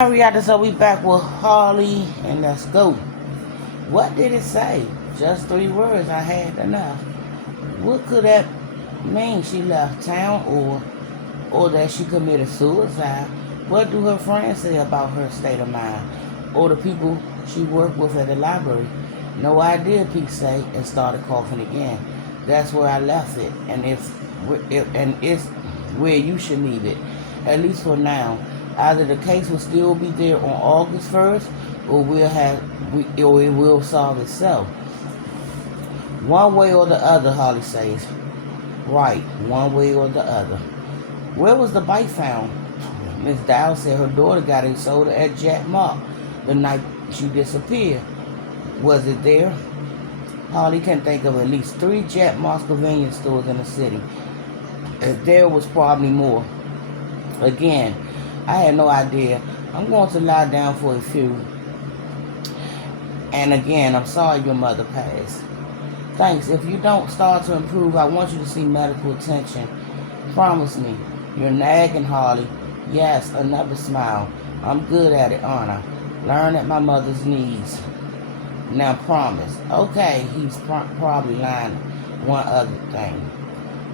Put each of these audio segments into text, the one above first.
Riata, so we back with Harley and let's go. What did it say? Just 3 words. I had enough. What could that mean? She left town or that she committed suicide? What do her friends say about her state of mind? Or the people she worked with at the library? No idea, Pete said and started coughing again. That's where I left it, and it's where you should leave it, at least for now. Either the case will still be there on August 1st, or it will solve itself. One way or the other, Holly says. Right, one way or the other. Where was the bike found? Miss Dow said her daughter got it sold at Jack Mark the night she disappeared. Was it there? Holly can think of at least 3 Jack Mark's convenience stores in the city. There was probably more. Again, I had no idea. I'm going to lie down for a few. And again, I'm sorry your mother passed. Thanks. If you don't start to improve, I want you to see medical attention. Promise me. You're nagging, Harley. Yes, another smile. I'm good at it, aren't I? Learn at my mother's knees. Now promise. Okay, he's probably lying. One other thing.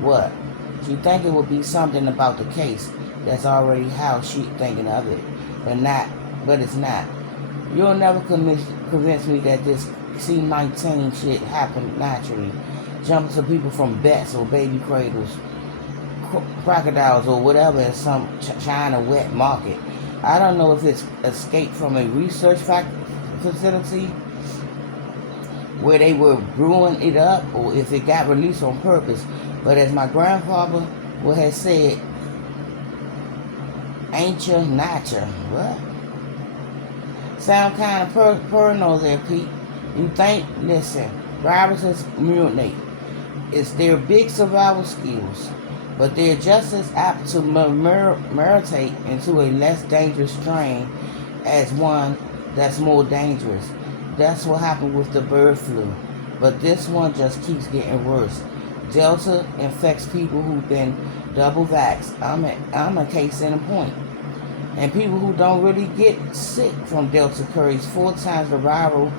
What? You think it would be something about the case. That's already how she's thinking of it. But it's not. You'll never convince me that this C-19 shit happened naturally. Jumping to people from beds or baby cradles, crocodiles or whatever in some China wet market. I don't know if it's escaped from a research facility where they were brewing it up or if it got released on purpose. But as my grandfather would have said, ain't you nature? What? Sound kind of paranoid there, Pete. You think? Listen, viruses mutate. It's their big survival skills, but they're just as apt to mutate into a less dangerous strain as one that's more dangerous. That's what happened with the bird flu. But this one just keeps getting worse. Delta infects people who've been double vaxxed. I'm a case in point. And people who don't really get sick from Delta carries 4 times the viral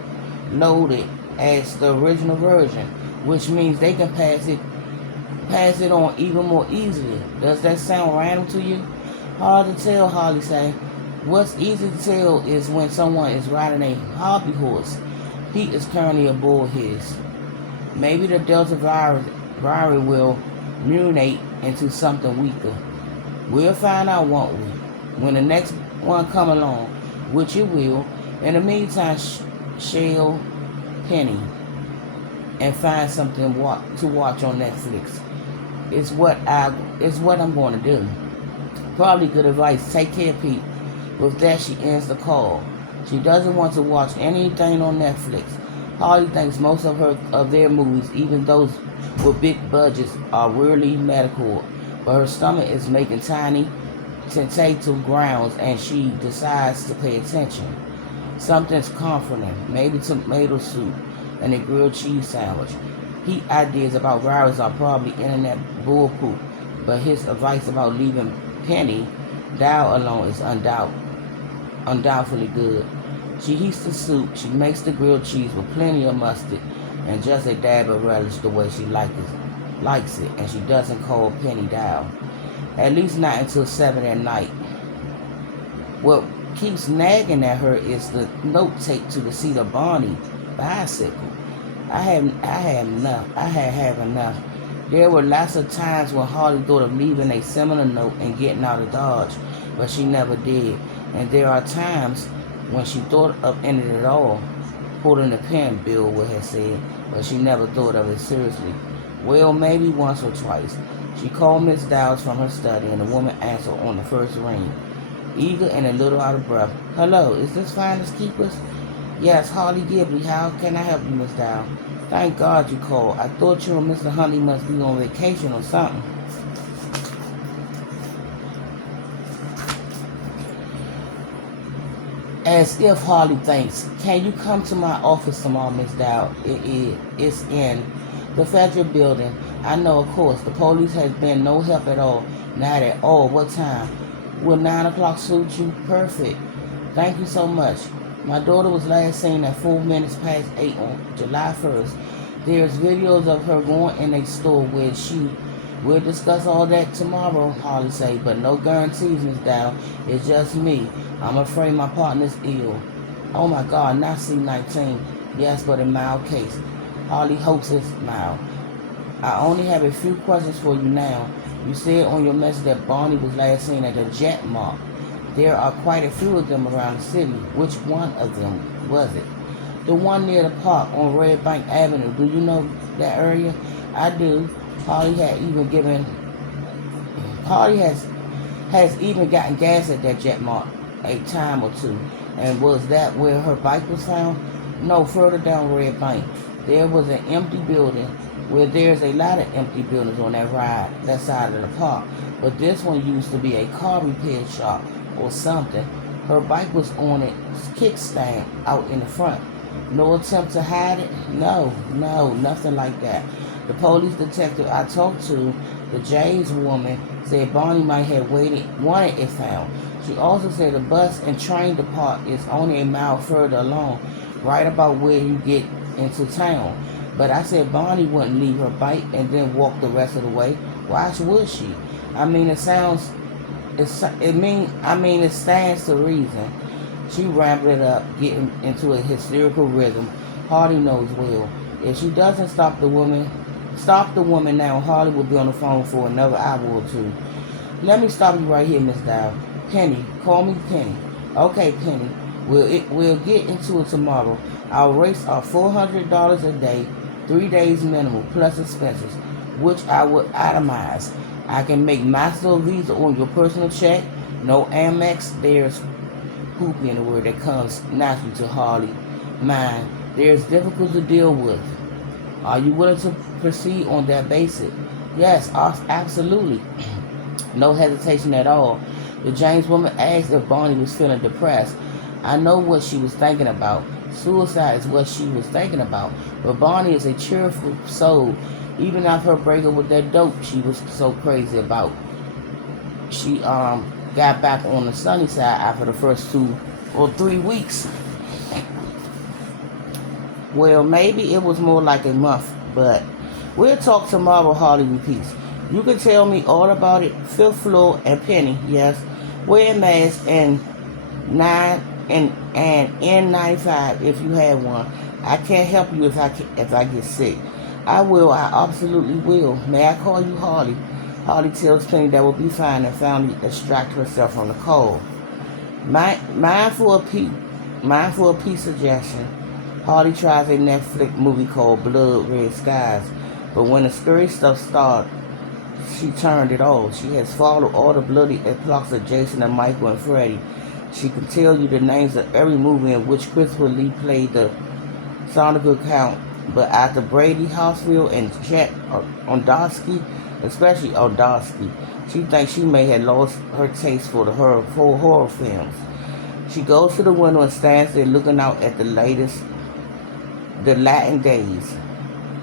loaded as the original version, which means they can pass it on even more easily. Does that sound random to you? Hard to tell, Harley say. What's easy to tell is when someone is riding a hobby horse. Pete is currently aboard his. Maybe the Delta virus will mutate into something weaker. We'll find out, won't we? When the next one come along, which it will. In the meantime, shell Penny and find something to watch on Netflix. It's what I'm going to do. Probably good advice. Take care, Pete. With that, she ends the call. She doesn't want to watch anything on Netflix. Harley thinks most of their movies, even those with big budgets, are weirdly medical, but her stomach is making tiny tentative grounds and she decides to pay attention. Something's comforting, maybe tomato soup and a grilled cheese sandwich. Pete ideas about viruses are probably internet bullpoop, but his advice about leaving Penny Dow alone is undoubtedly good. She heats the soup, she makes the grilled cheese with plenty of mustard and just a dab of relish the way she likes it, and she doesn't call Penny Dow. At least not until 7 at night. What keeps nagging at her is the note taped to the seat of Barney bicycle. I had enough. There were lots of times when Harley thought of leaving a similar note and getting out of Dodge, but she never did. And there are times when she thought of ending it all, pulling the pin, Bill would have said, but she never thought of it seriously. Well, maybe once or twice. She called Miss Dowds from her study, and the woman answered on the first ring, eager and a little out of breath. Hello, is this Finders Keepers? Yes, Harley Ghibli. How can I help you, Miss Dowds? Thank God you called. I thought you and Mr. Honey must be on vacation or something. As if Harley thinks, can you come to my office tomorrow, Miss Dowd? It's in the federal building. I know, of course, the police has been no help at all. Not at all. What time? Will 9 o'clock suit you? Perfect. Thank you so much. My daughter was last seen at 4 minutes past 8 on July 1st. There's videos of her going in a store where she will discuss all that tomorrow, Holly say, but no guarantees, Miss Dow. It's just me. I'm afraid my partner's ill. Oh my God, not C19. Yes, but a mild case. Holly hopes it's mild. I only have a few questions for you now. You said on your message that Bonnie was last seen at the Jet Mart. There are quite a few of them around the city. Which one of them was it? The one near the park on Red Bank Avenue. Do you know that area? I do. Holly has even gotten gas at that Jet Mart a time or two. And was that where her bike was found? No, further down Red Bank. There was an empty building where there's a lot of empty buildings on that side of the park. But this one used to be a car repair shop or something. Her bike was on its kickstand out in the front. No attempt to hide it? No, nothing like that. The police detective I talked to, the James woman, said Bonnie might have wanted it found. She also said the bus and train depot is only a mile further along, right about where you get into town. But I said Bonnie wouldn't leave her bike and then walk the rest of the way. Why would she? I mean, it stands to reason. She rambled it up, getting into a hysterical rhythm. Hardy knows well. If she doesn't stop the woman now, Hardy will be on the phone for another hour or two. Let me stop you right here, Miss Dow. Penny, call me Penny. Okay, Penny. We'll get into it tomorrow. Our rates are $400 a day, 3 days minimum, plus expenses, which I would itemize. I can make Master Visa on your personal check. No Amex. There's poopy in the word that comes naturally to Harley. Mine. There's difficult to deal with. Are you willing to proceed on that basis? Yes, absolutely. No hesitation at all. The James woman asked if Bonnie was feeling depressed. I know what she was thinking about. Suicide is what she was thinking about. But Bonnie is a cheerful soul. Even after her breakup with that dope she was so crazy about. She got back on the sunny side after the first 2 or 3 weeks. Well, maybe it was more like a month, but we'll talk tomorrow, Harley repeats. You can tell me all about it. 5th floor and Penny, yes. Wear a mask and N95 if you have one. I can't help you if I get sick. I will. I absolutely will. May I call you Harley? Harley tells Penny that will be fine and finally extract herself from the call. Mind for a peace suggestion. Harley tries a Netflix movie called Blood Red Skies, but when the scary stuff started, she turned it off. She has followed all the bloody plots of Jason and Michael and Freddy. She can tell you the names of every movie in which Christopher Lee played the sonic account. But after Brady Housfield and Jack Ondowski, especially Ondowski, she thinks she may have lost her taste for horror films. She goes to the window and stands there looking out at the Latin days.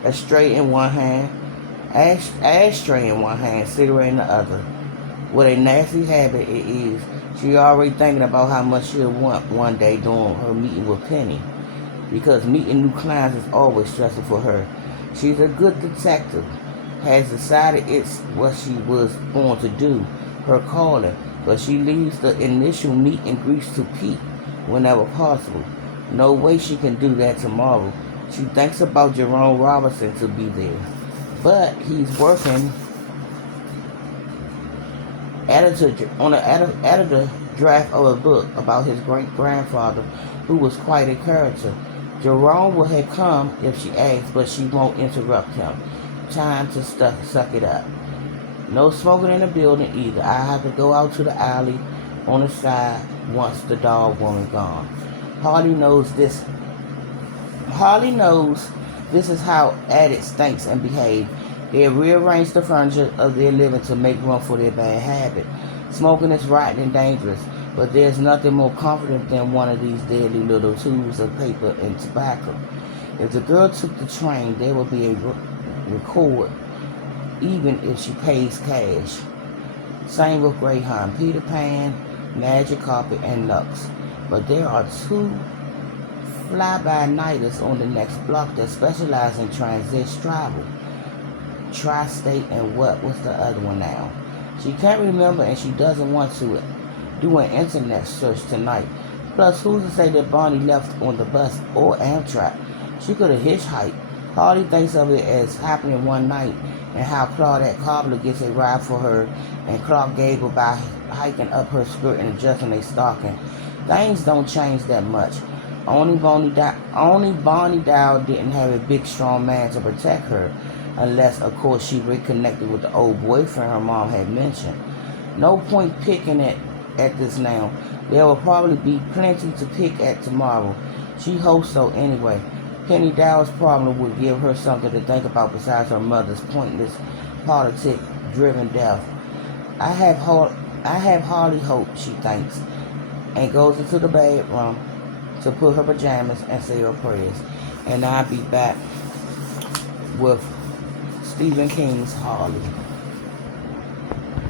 Ashtray in one hand, cigarette in the other. What a nasty habit it is. She already thinking about how much she'll want one day during her meeting with Penny. Because meeting new clients is always stressful for her. She's a good detective. Has decided it's what she was born to do, her calling. But she leaves the initial meet and greets to Pete whenever possible. No way she can do that tomorrow. She thinks about Jerome Robinson to be there. But he's working on an editor draft of a book about his great-grandfather, who was quite a character. Jerome would have come if she asked, but she won't interrupt him. Time to suck it up. No smoking in the building either. I have to go out to the alley on the side once the dog woman gone. Harley knows this is how addicts think and behave. They rearrange the furniture of their living to make room for their bad habit. Smoking is rotten and dangerous, but there's nothing more comforting than one of these deadly little tubes of paper and tobacco. If the girl took the train, there will be a record, even if she pays cash. Same with Greyhound, Peter Pan, Magic Carpet, and Lux. But there are two fly-by-nighters on the next block that specialize in transit travel. Tri-State, and what was the other one now? She can't remember, and she doesn't want to do an internet search tonight. Plus, who's to say that Bonnie left on the bus or Amtrak? She could have hitchhiked. Harley thinks of it as happening one night, and how Claudette Cobbler gets a ride for her and Clark Gable by hiking up her skirt and adjusting a stocking. Things don't change that much. Only Bonnie Dow didn't have a big, strong man to protect her, unless, of course, she reconnected with the old boyfriend her mom had mentioned. No point picking at this now. There will probably be plenty to pick at tomorrow. She hopes so anyway. Penny Dow's problem would give her something to think about besides her mother's pointless, politic-driven death. I have Harley hope, she thinks, and goes into the bedroom to put her pajamas and say her prayers. And I'll be back with Stephen King's Harley.